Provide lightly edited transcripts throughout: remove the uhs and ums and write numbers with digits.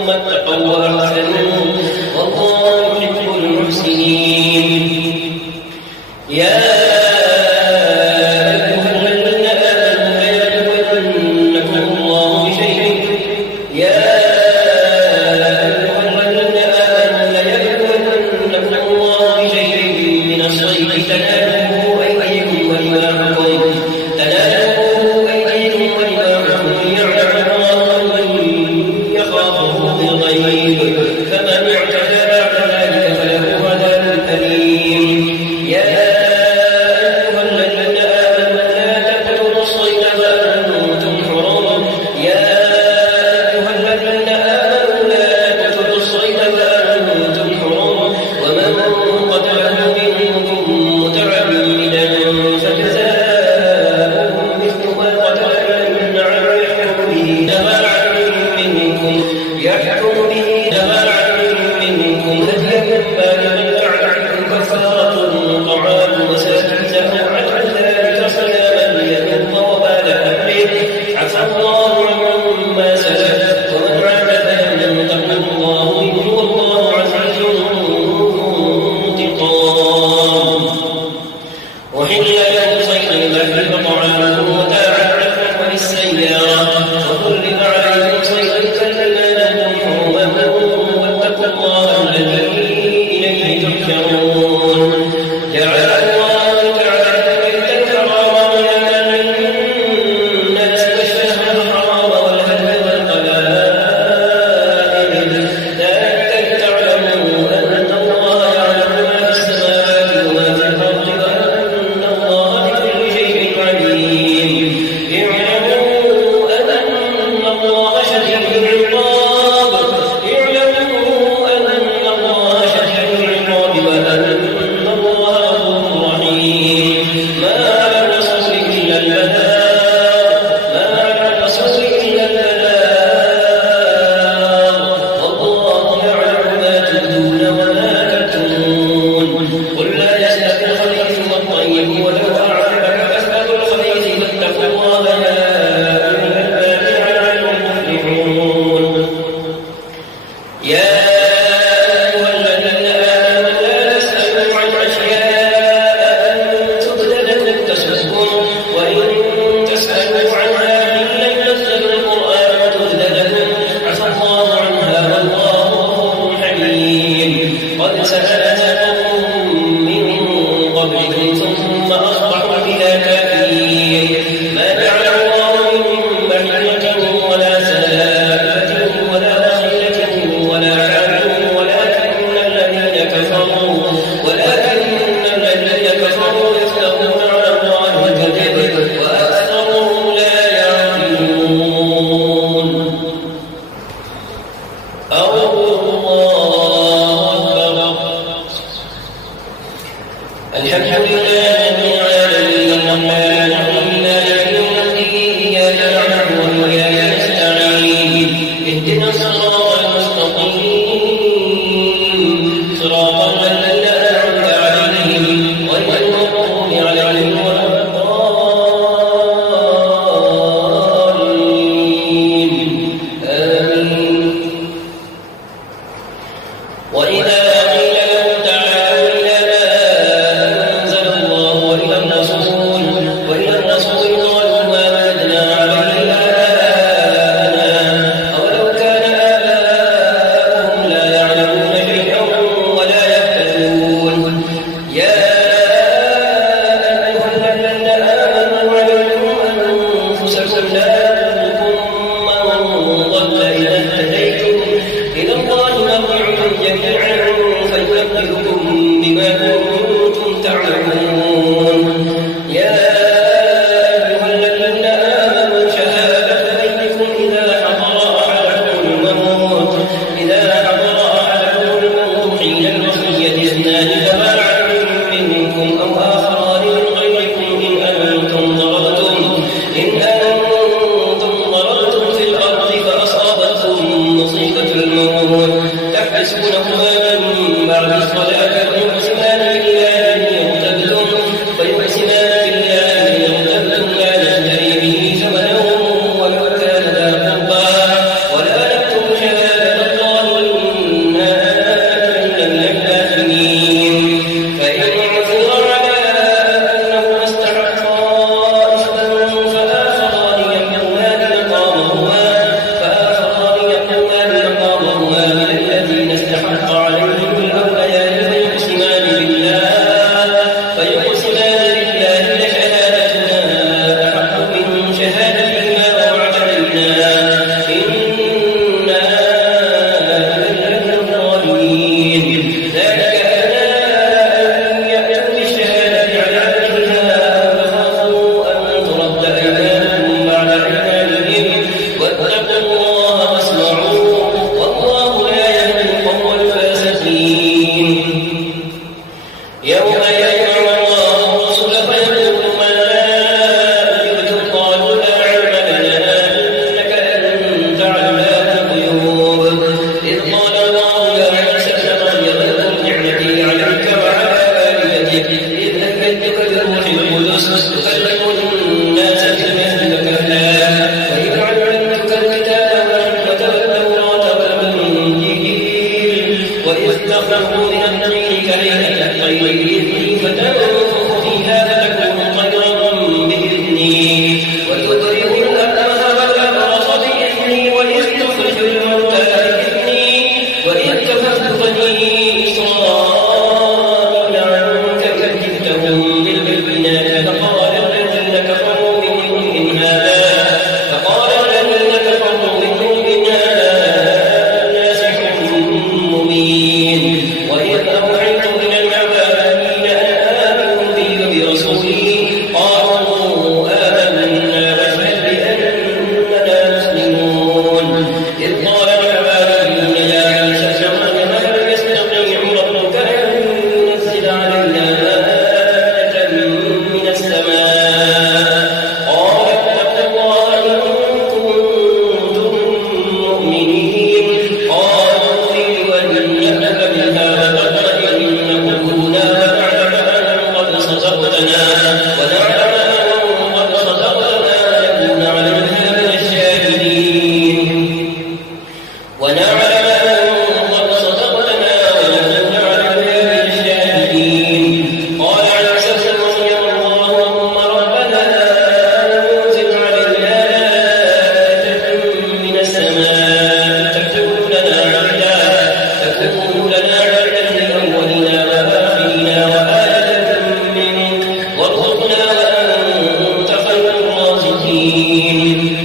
ثم اتقوا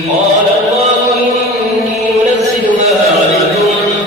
قال الله إني منزلها عليكم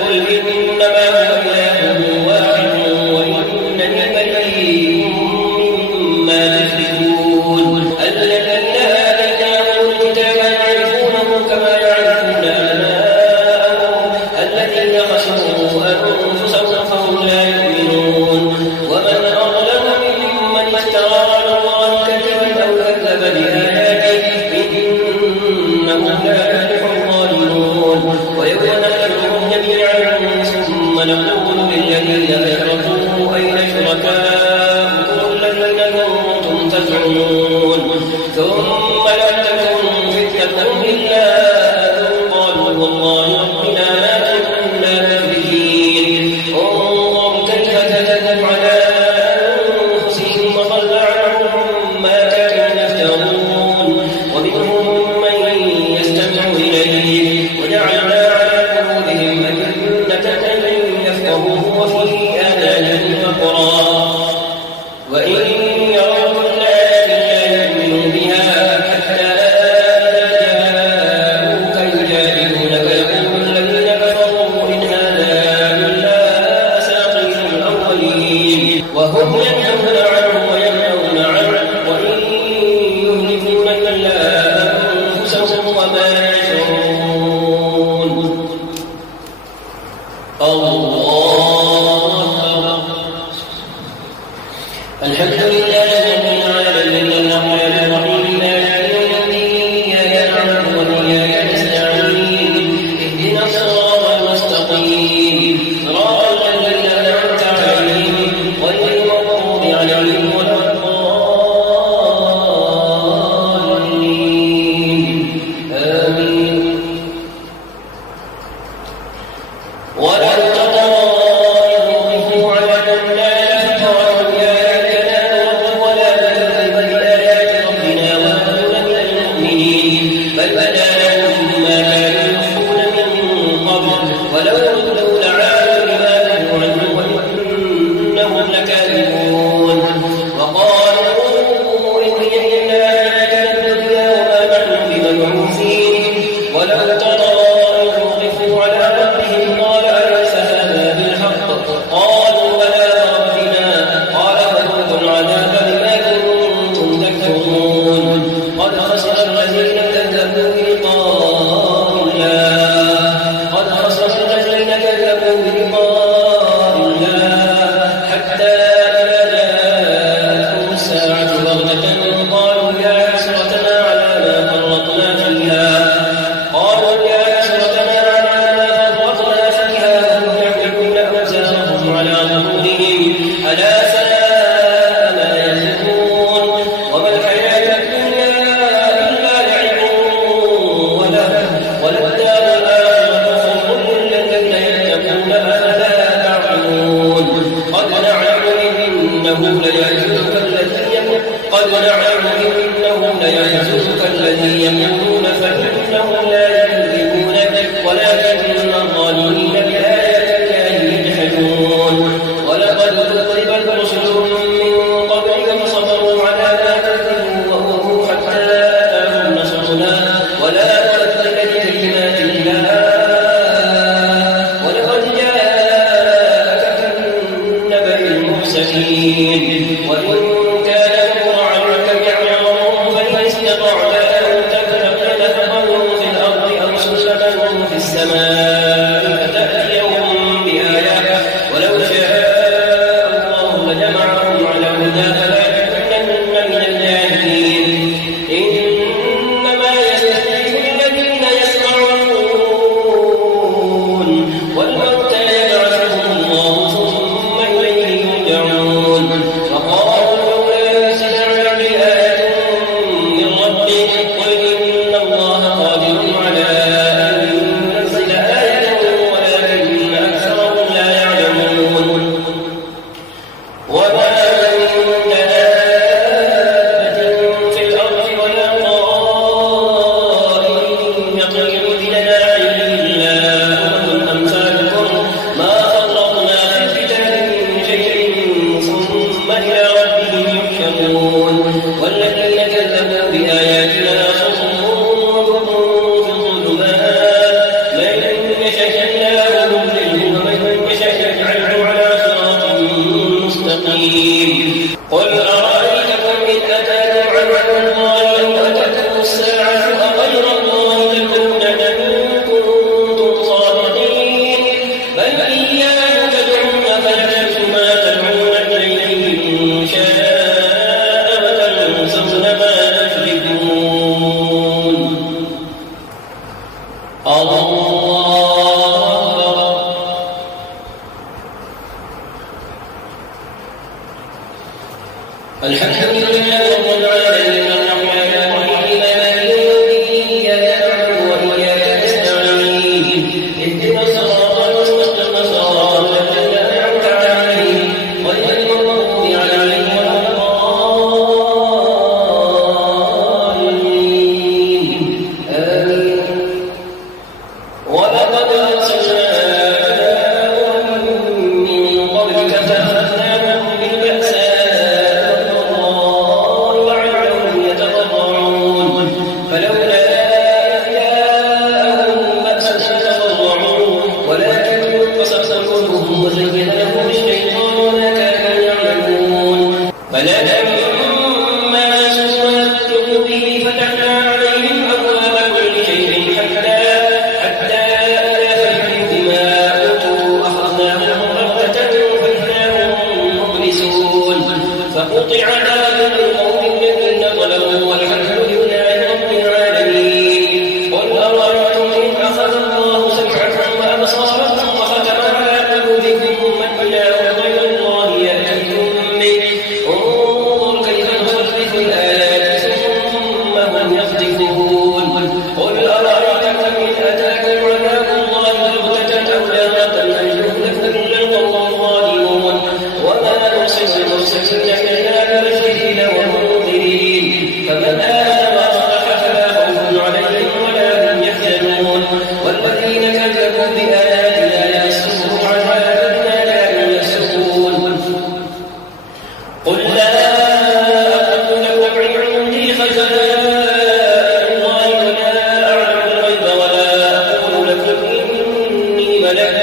قل إنما هو إله واحد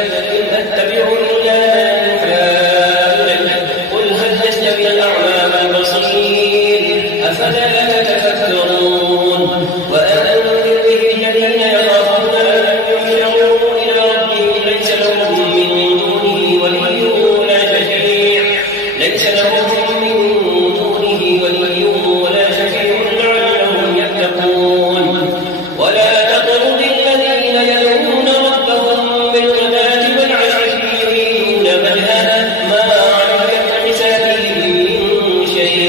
إن أتبع إلا قل هل يستوي الأعمى والبصير أفلا تتفكرون وأنذر به الذين يخافون أن يحشروا إلى ربهم ليس لهم من دونه ولي ولا شفيع لعلهم يتقون ولا تطرد الذين يدعون ربهم بالغداة والعشي يريدون وجهه ما عليك من حسابهم من شيء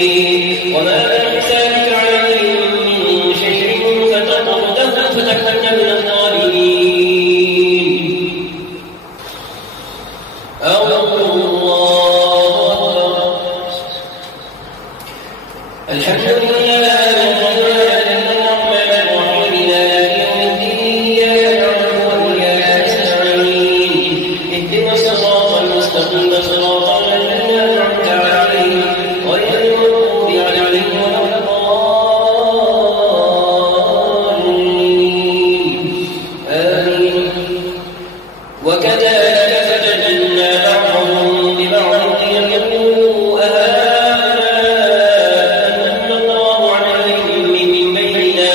وما من حسابك عليهم من شيء فتطردهم فتكون من الظالمين. الله أكبر. الحمد لله وكذلك فتنا بعضهم ببعض ليقولوا أهؤلاء من الله عليهم من بيننا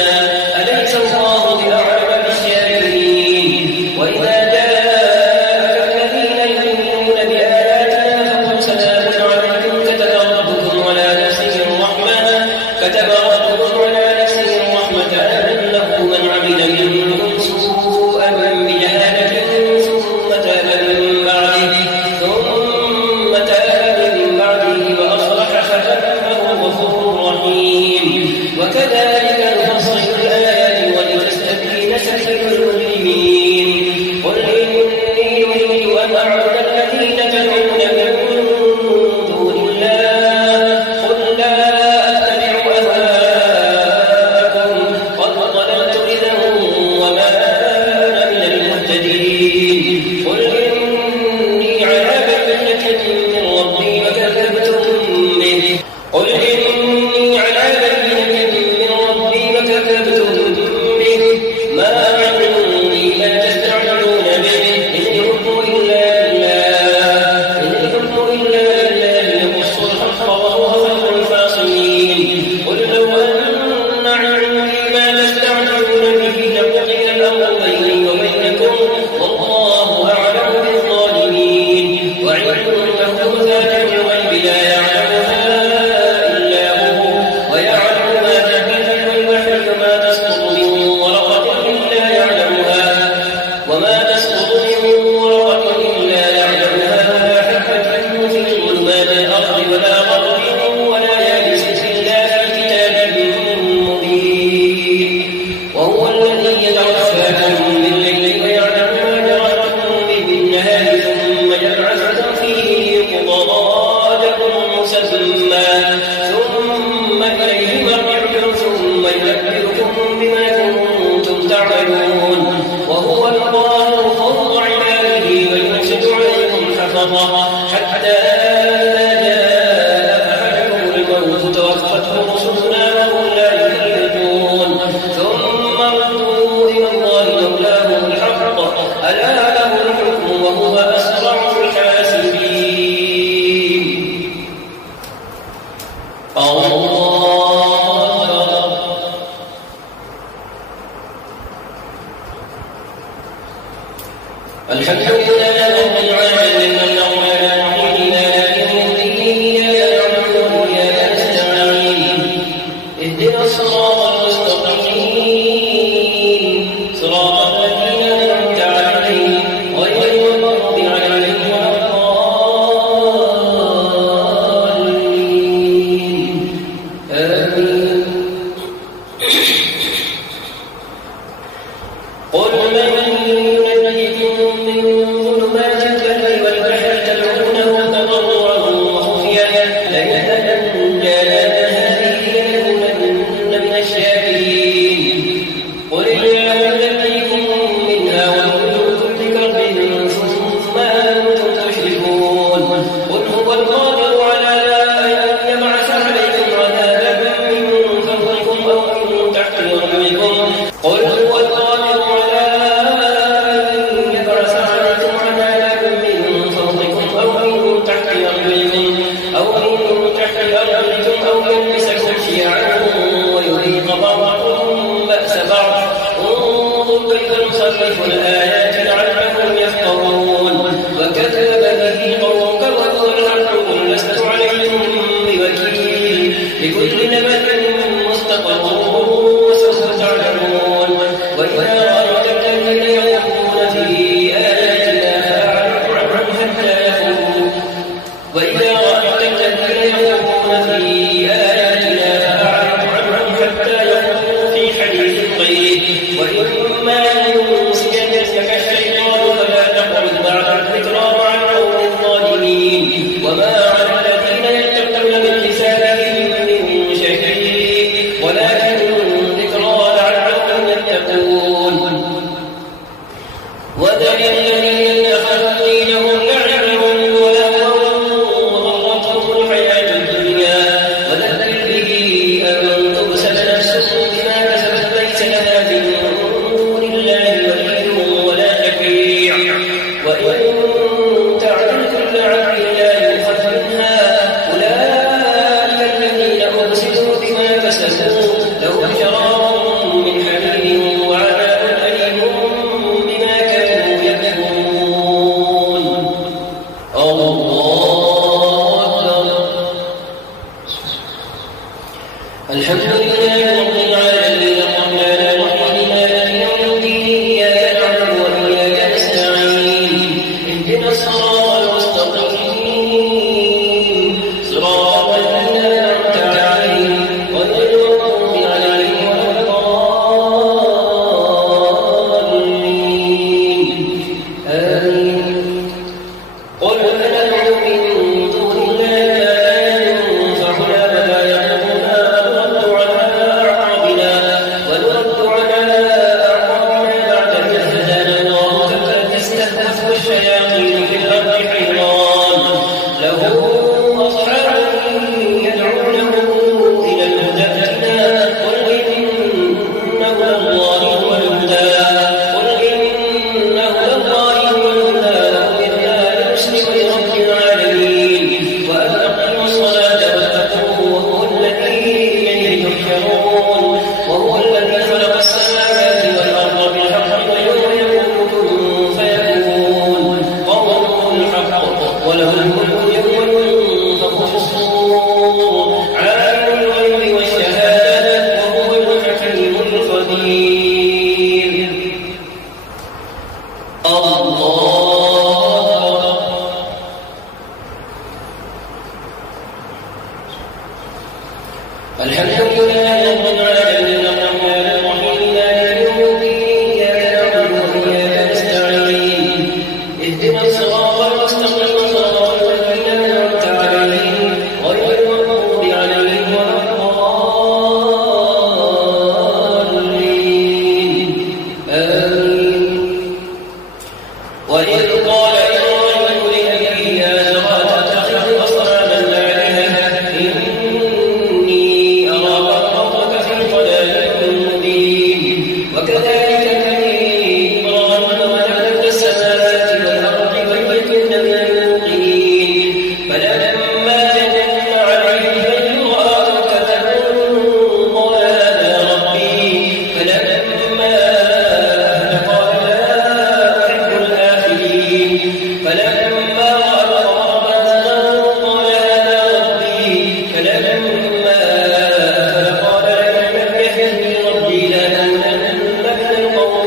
أليس الله بأعلم بالشاكرين. وإذا جاءك الذين يؤمنون بآياتنا فقل سلام عليكم كتب ربكم على نفسه الرحمة أنه من عمل منكم سوءا بجهالة ثم تاب من بعده وأصلح فإنه غفور رحيم. وكذلك نفصل الآيات ولتستبين سبيل المجرمين. قل إني نريد أن أعبد الذين تدعون من دون الله قل لا أتبع أهواءكم قد ضللت إذا وما أنا من المهتدين. قل إني على بينة من ربي وكذبتم به ما عندي ما تستعجلون به إن الحكم إلا لله يقص الحق وهو خير الفاصلين. قل لو أن عندي ما تستعجلون به لقضي الأمر بيني وبينكم والله أعلم بالظالمين. وعنده مفاتيح الغيب لا يعلمها إلا هو ويعلم ما تحمل الوحي وما تسقط من ورقة إلا يعلمها ولا حبة في ظلمات الأرض ولا رطب ولا يابس إلا في كتاب مبين. وهو الذي يتوفاكم بالليل ويعلم ما جرحتم بالنهار ثم يبعثكم فيه ليقضى أجل مسمى ثم إليه مرجعكم ثم ينبئكم بما كنتم تعملون. وهو الله فوق عباده ويرسل عليكم حفظا حتى إذا جاء أحدكم الموت توفته رسلنا وهم لا يفرطون ثم ردوا إلى الله مولاهم الحق ألا له الحكم وهو أسرع الحاسبين. الحمد لله رب العالمين الرحمن الرحيم مالك يوم الدين إياك نعبد وإياك نستعين اهدنا الصراط المستقيم صراط الذين أنعمت عليهم غير المغضوب عليهم ولا الضالين آمين. قل من ينجيكم من ظلمات البر والبحر أعلم الذكرى مع القوم الظالمين وما على الذين يتقون من حسابهم من شيء ولكن ذكرى لعلهم يتقون وذل الذين اتخذوا دينهم لعبا ولهوا وغرتهم الحياة الدنيا وذكر به أن تبسل نفس بما كسبت ليس لها من دون الله ولي ولا شفيع وإن تعدل كل عدل لا يؤخذ منها أولئك الذين أبسلوا بما كسبوا لهم شراب من حميم وعذاب أليم بما كانوا يكفرون الله أكبر الحمد لله رب العالمين الرحمن الرحيم مالك يوم الدين إياك نعبد وإياك نستعين اهدنا الصراط المستقيم صراط الذين أنعمت عليهم غير المغضوب عليهم ولا الضالين آمين قل أندعو من دون الله ما لا ينفعنا ولا يضرنا ونرد على أعقابنا بعد إذ هدانا الله كالذي استهوته الشياطين في الأرض حيران له أصحاب يدعونه إلى الهدى ائتنا قل إن هدى الله هو الهدى أمرنا لنسلم لرب العالمين وأن نقيم الصلاة واتقوه وهو الذي إليه تحشرون وهو الذي خلق السماوات والأرض بالحق ويوم يقول كن فيكون قوله الحق وله الملك يوم ينفخ في الصور عالم الغيب والشهادة وهو الحكيم الخبير الله الحمد لله رب العالمين الرحمن الرحيم مالك يوم الدين إياك نعبد وإياك نستعين اهدنا الصراط المستقيم صراط الذين أنعمت عليهم غير المغضوب عليهم ولا الضالين آمين وإذ قال إبراهيم لأبيه آزر أتتخذ أصناما آلهة إني أراك ربك في ضلال مبين وكذلك نري إبراهيم ملكوت السماوات والأرض ويكون من الموقنين فلما جن عليه الليل رأى كوكبا قال هذا ربي فلما قال لا أحب الآخرين فلما رأى القمر بازغا قال هذا ربي فلما قال لئن لم يهدني ربي لأكونن من القوم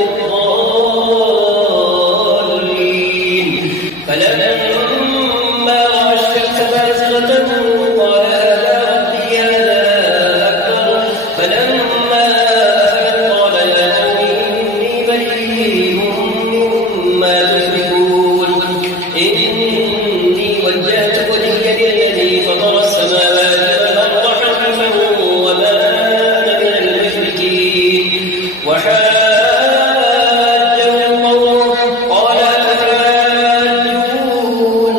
الضالين فلما رأى الشمس بازغة قال هذا ربي هذا أكبر فلما أفلت قال يا قوم إني بريء مما تشركون إني وجهت وجهي للذي فطر السماوات والأرض حنيفا وما أنا من المشركين وحاجه قومه قال أتحاجوني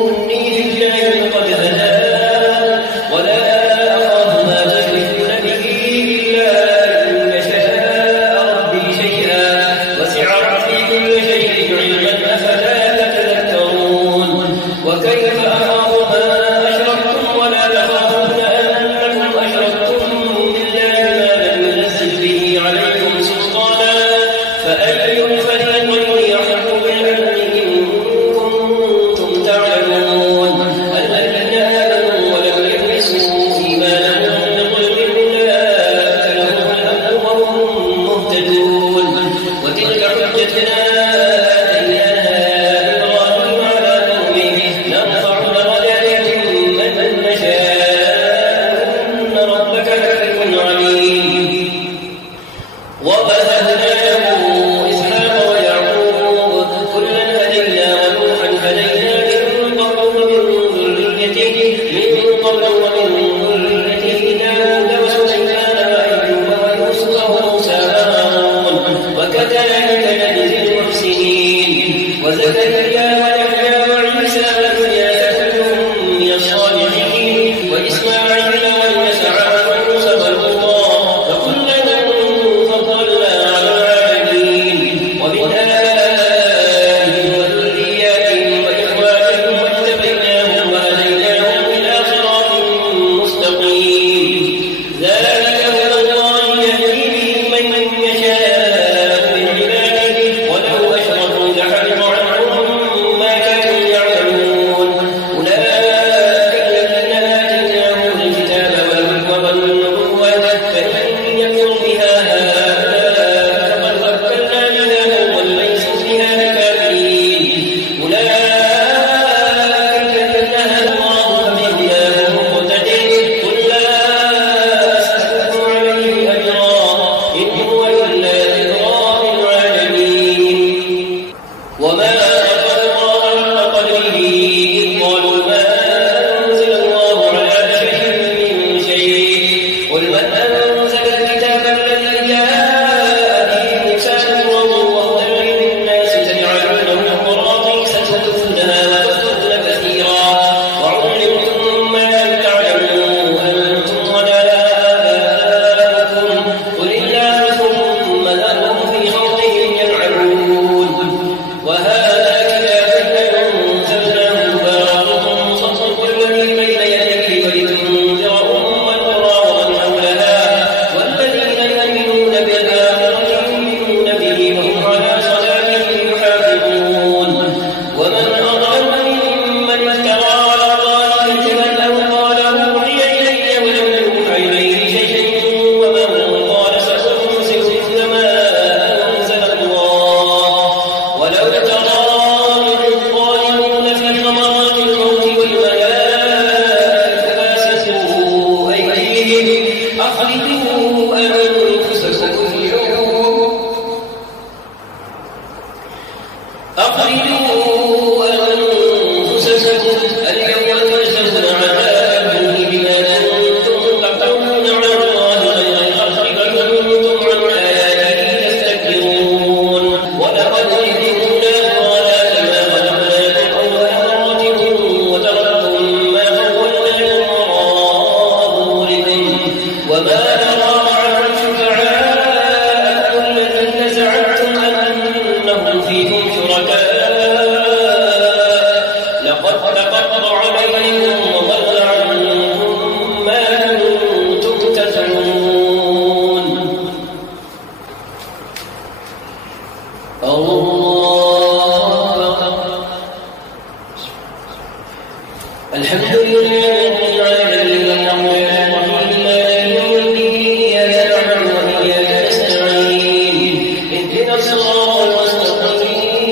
الحمد لله رب العالمين الرحمن الرحيم مالك يوم الدين إياك نعبد وإياك نستعين اهدنا الصراط المستقيم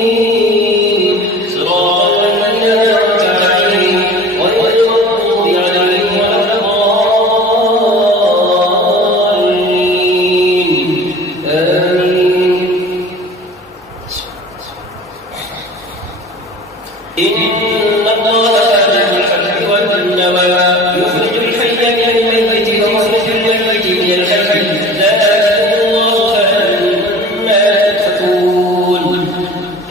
صراط الذين أنعمت عليهم غير المغضوب عليهم ولا الضالين آمين. إن الله يخرج الحي من الميت ومخرج الميت من الحي ذلك الله فأنا تؤفكون.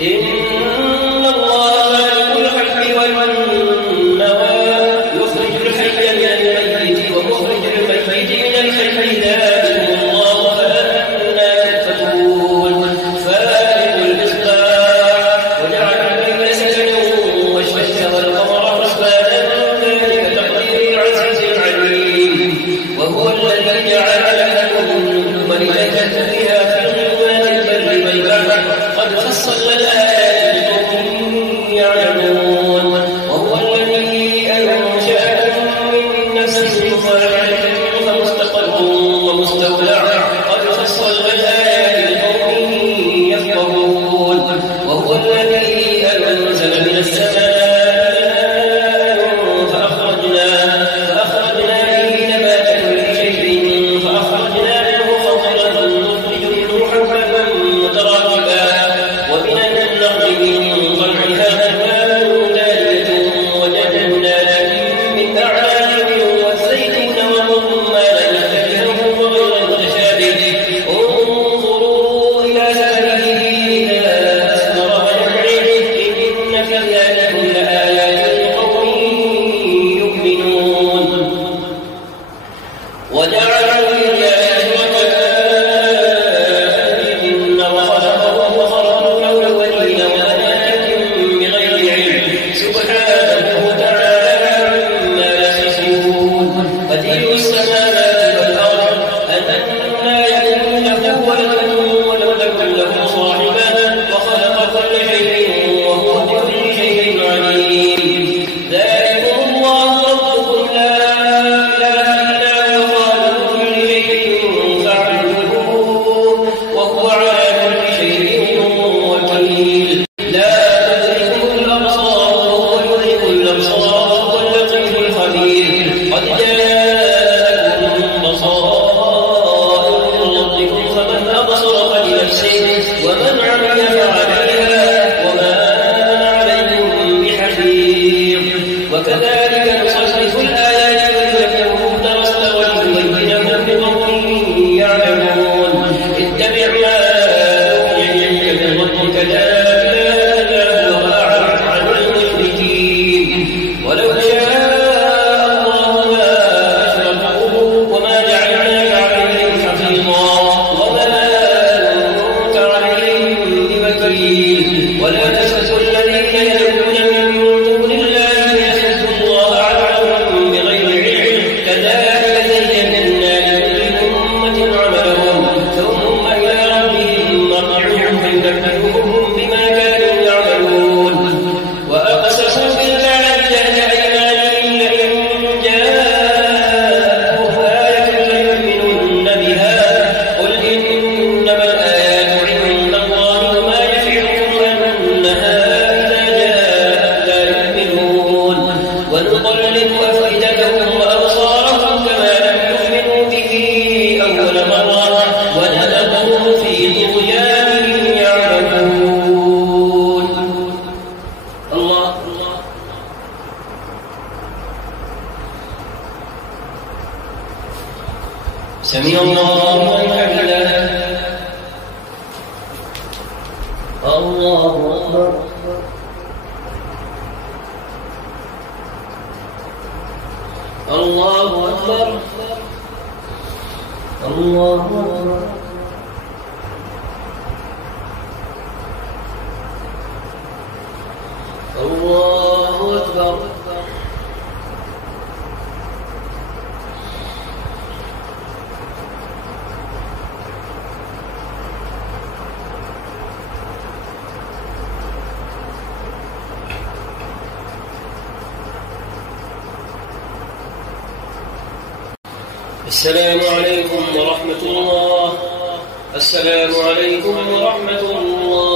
إن الله خالق الحب والنوى يخرج الحي من الميت ومخرج الميت من الحي ذلك الله فأنا تؤفكون. فالق الإصباح وجعل الليل سكنا والشمس والقمر حسبانا وهو الذي جعل لكم ملائكة فيها في ظلمات البر والبحر قد فصلنا الآيات لقوم يعلمون. وهو الذي أنشأكم من نفس واحدة فمستقر ومستودع قد فصلنا الآيات لقوم يفقهون. وهو الذي أنزل من السماء سمع الله لمن حمده. الله أكبر. الله أكبر. الله أكبر. الله أكبر. السلام عليكم ورحمة الله. السلام عليكم ورحمة الله.